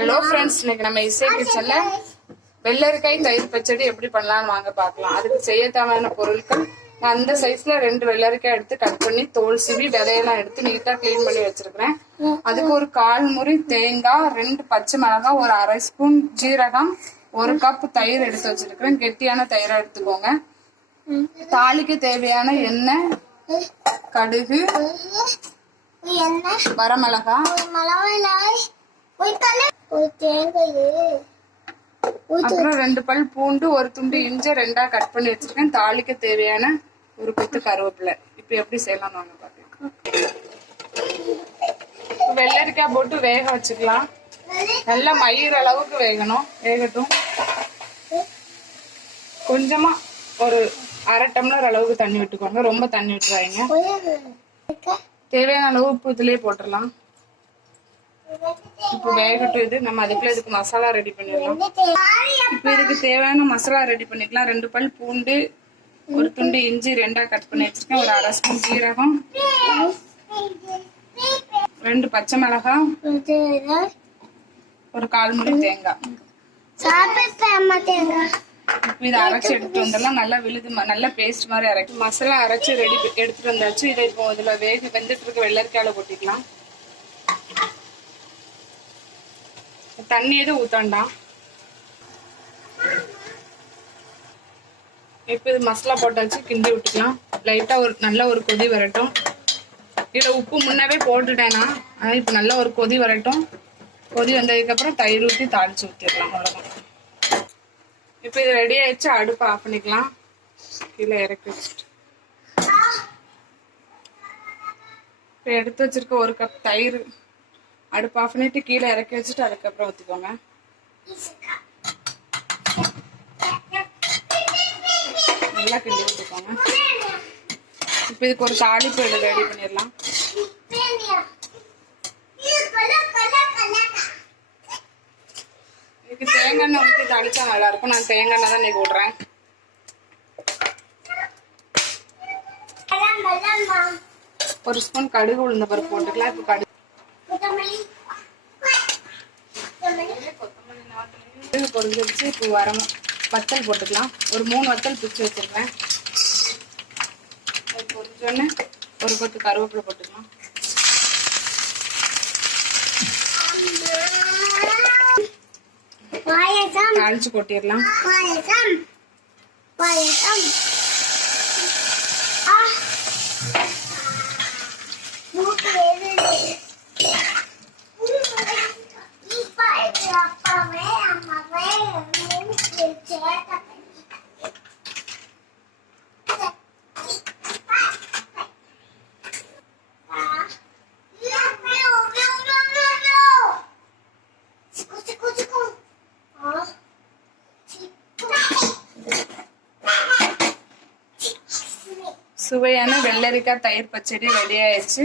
Hello friends, இன்னைக்கு நம்ம இசை கிச்சன்ல வெள்ளரிக்காய் தயிர் பச்சடி எப்படி பண்ணலாம்னு வாங்க பார்க்கலாம். அதுக்கு செய்ய தேவையான பொருட்கள், நான் அந்த சைஸ்ல 2 வெள்ளரிக்காய் எடுத்து கட் பண்ணி தோல் சீவி விதையெல்லாம் எடுத்து நீட்டா கிளீன் பண்ணி வச்சிருக்கிறேன். அதுக்கு ஒரு 1/4 முறி தேங்காய், 2 பச்சை மிளகாய், ஒரு 1/2 ஸ்பூன் ஜீரகம், 1 கப் தயிர் எடுத்து வச்சிருக்கிறேன். கெட்டியான தயிரா எடுத்துக்கோங்க. தாளிக்கு தேவையான எண்ணெய், கடுகு, வரமிளகாய், அப்புறம் 2 பல் பூண்டு, ஒரு துண்டு இஞ்சி 2ஆ கட் பண்ணி வச்சிருக்கேன். தாளிக்க தேவையான ஒரு கொத்து கருவேப்பிலை. இப்ப எப்படி செய்யலாம் வாங்க பாக்கலாம். வெள்ளரிக்காய் போட்டு வேக வச்சுக்கலாம். நல்லா மயிர் அளவுக்கு வேகணும். வேகட்டும். கொஞ்சமா ஒரு 1/2 டம்ளர் அளவுக்கு தண்ணி விட்டுக்கோங்க. ரொம்ப தண்ணி விட்டுறாங்க. தேவையான அளவு உப்பு இதுலயே போட்டுடலாம். இப்போ வேகட்டும். இது நம்ம அதுக்குள்ள இதுக்கு மசாலா ரெடி பண்ணிடலாம். இப்போ இதுக்கு தேவையான மசாலா ரெடி பண்ணிக்கலாம். 2 பல் பூண்டு, ஒரு துண்டு இஞ்சி 2ஆ கட் பண்ணி வச்சிருக்கேன். ஒரு 1/2 ஸ்பூன் ஜீரகம், 2 பச்சை மிளகாய், ஒரு 1/4 முறி தேங்காய். இப்போ இதை அரைச்சி எடுத்துட்டு வந்துடலாம். நல்லா விழுது, நல்லா பேஸ்ட் மாதிரி அரைச்சி மசாலா அரைச்சி ரெடி எடுத்துட்டு வந்தாச்சு. இதை இப்போ இதுல வெந்துட்டு இருக்க வெள்ளரிக்காயில கொட்டிக்கலாம். தண்ணி எதுவும் ஊத்தாண்டாம். இப்ப இது மசாலா போட்டாச்சு. கிண்டி விட்டுக்கலாம். லைட்டா நல்ல ஒரு கொதி வரட்டும். இதுல உப்பு முன்னாவே போட்டுட்டேன்னா, அதனால இப்ப நல்ல ஒரு கொதி வரட்டும். கொதி வந்ததுக்கு அப்புறம் தயிர் ஊற்றி தாளிச்சு ஊற்றிடலாம். அவ்வளவுதான். இப்ப இது ரெடி ஆயிடுச்சு. அடுப்பு ஆஃப் பண்ணிக்கலாம். கீழே இறக்கி வச்சுட்டு இப்ப எடுத்து வச்சிருக்க 1 கப் தயிர் அடுப்பு ஆஃப் பண்ணிட்டு கீழே இறக்கி வச்சுட்டு அதுக்கப்புறம் ஊற்றிக்கோங்க. நல்லா கிண்டி ஊற்றிக்கோங்க. இப்போ இதுக்கு ஒரு தாளிப்பு ரெடி பண்ணிடலாம். இதுக்கு தேங்காய் எண்ணெய் ஊற்றி தாளிச்சா நல்லா இருக்கும். நான் தேங்காய் எண்ணெய் தான் இன்னைக்கு விடுறேன். ஒரு ஸ்பூன் கடுகு உளுந்த பருப்பு போட்டுக்கலாம். இப்போ கடுகு பொரிஞ்சிருச்சு. இப்போ வத்தல் போட்டுக்கலாம். ஒரு 3 வத்தல் பிடிச்சி வச்சிருக்கேன். பொரிஞ்சோடனே ஒரு கொத்து கருவேப்பிலை போட்டுக்கலாம். தாளிச்சு கொட்டிடலாம். சுவையான வெள்ளரிக்காய் தயிர் பச்சடி ரெடி ஆயிடுச்சு.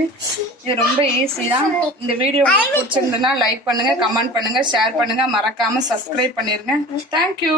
இது ரொம்ப ஈஸி தான். இந்த வீடியோ பிடிச்சிருந்ததுன்னா லைக் பண்ணுங்க, கமெண்ட் பண்ணுங்க, ஷேர் பண்ணுங்க, மறக்காம சப்ஸ்கிரைப் பண்ணிருங்க. தேங்க்யூ.